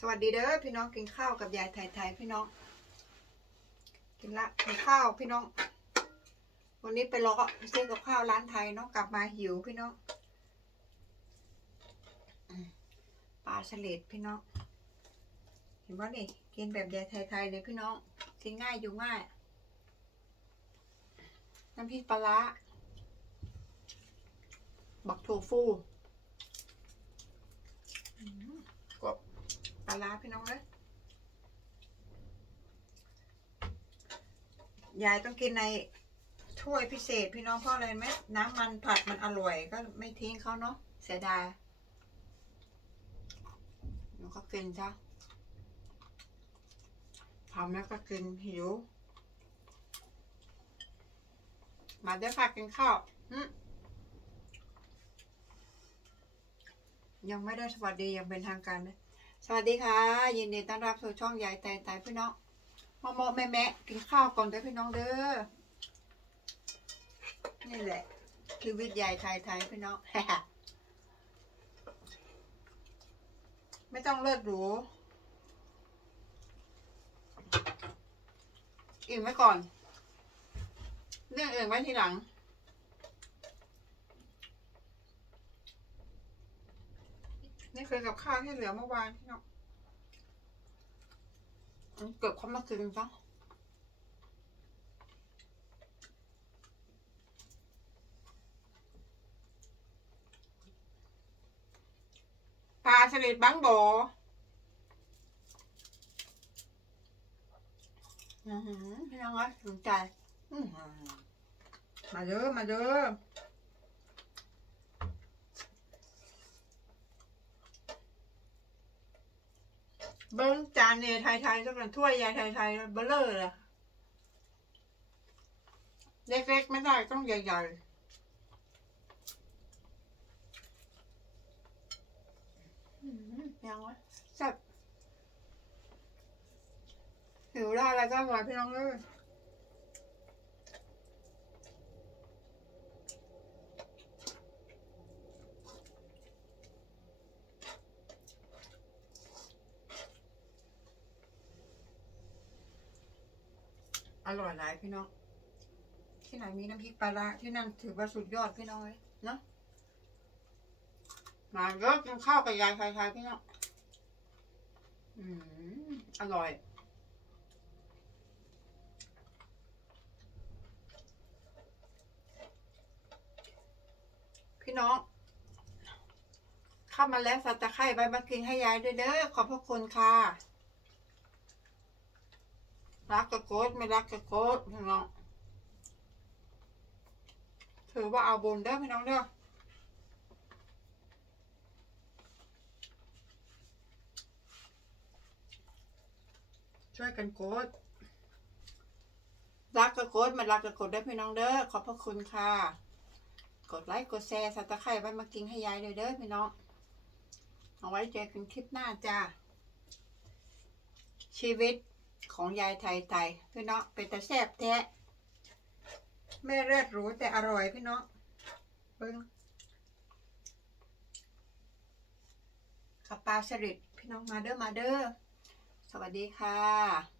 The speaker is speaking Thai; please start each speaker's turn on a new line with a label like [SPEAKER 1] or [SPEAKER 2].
[SPEAKER 1] สวัสดีเด้อพี่น้องกินข้าวกับยายไทยๆพี่น้อง กินละกินข้าวพี่น้อง วันนี้ไปรอซื้อกับข้าวร้านไทยเนาะกลับมาหิวพี่น้องปลาสลิดพี่น้องเห็นว่านี่กินแบบยายไทยๆเลยพี่น้องกินง่ายอยู่ง่ายน้ำพริกปลาร้าบักโทฟูอ ลาร้าพี่น้องเลยยายต้องกินในถ้วยพิเศษพี่น้องเพราะอะไรไหมน้ำมันผัดมันอร่อยก็ไม่ทิ้งเขาเนาะเสียดายหนูก็กินจ้ะทำแล้วก็กินหิว มาเดี๋ยวฝากกินข้าวยังไม่ได้สวัสดียังเป็นทางการเลย สวัสดีค่ะ ยินดีต้อนรับสู่ช่องยายแต่แต่พี่น้องมาโมแม่แม่กินข้าวก่อนเด้อพี่น้องเด้อนี่แหละชีวิตยายไทยไทยพี่น้องไม่ต้องเลิศหรูอิ่มไว้ก่อน เรื่องอื่นไว้ทีหลัง นี่คือกับข้าวที่เหลือเมื่อวานพี่น้องอืมเก็บเขามากินซะปลาสลิดบังโบอือหือพี่น้องว่าสนใจมาเด้อมาเด้อ เบิ้งจานเนี่ยไทยๆสักหน่อยถ้วยยายไทยๆเบลเลอร์เลยเล็กๆไม่ได้ต้องใหญ่ๆอื้อหือยังวะแซ่บหิวได้อะไรก็อร่อยพี่น้องเลย อร่อยหลายพี่น้อง ที่ไหนมีน้ำพริกปลาร้าที่นั่นถือว่าสุดยอดพี่น้อยเนาะมาเยอะกินข้าวกับยายไทยๆพี่น้อง อืมอร่อยพี่น้องเข้ามาแล้วสัตว์ตะไคร้ใบมะกริงให้ยายด้วยเด้อขอบพระคุณค่ะ รักกระโกดไม่รักกระโกดพี่น้องถือว่าเอาบุญเด้อพี่น้องเด้อช่วยกันโกดรักกระโกดไม่รักกระโกดได้อพี่น้องเด้อขอบพระคุณค่ะ กดไลค์กดแชร์สัตว์ตะไคร้ไว้มากินให้ยายเลยเด้อพี่น้อง เอาไว้เจอกันคลิปหน้าจ้าชีวิต ของยายไทยไทยพี่น้องเป็นตะแซ่บแท้ไม่เลือดหรูแต่อร่อยพี่น้องเบิ้งขับปลาสลิดพี่น้องมาเด้อมาเด้อสวัสดีค่ะ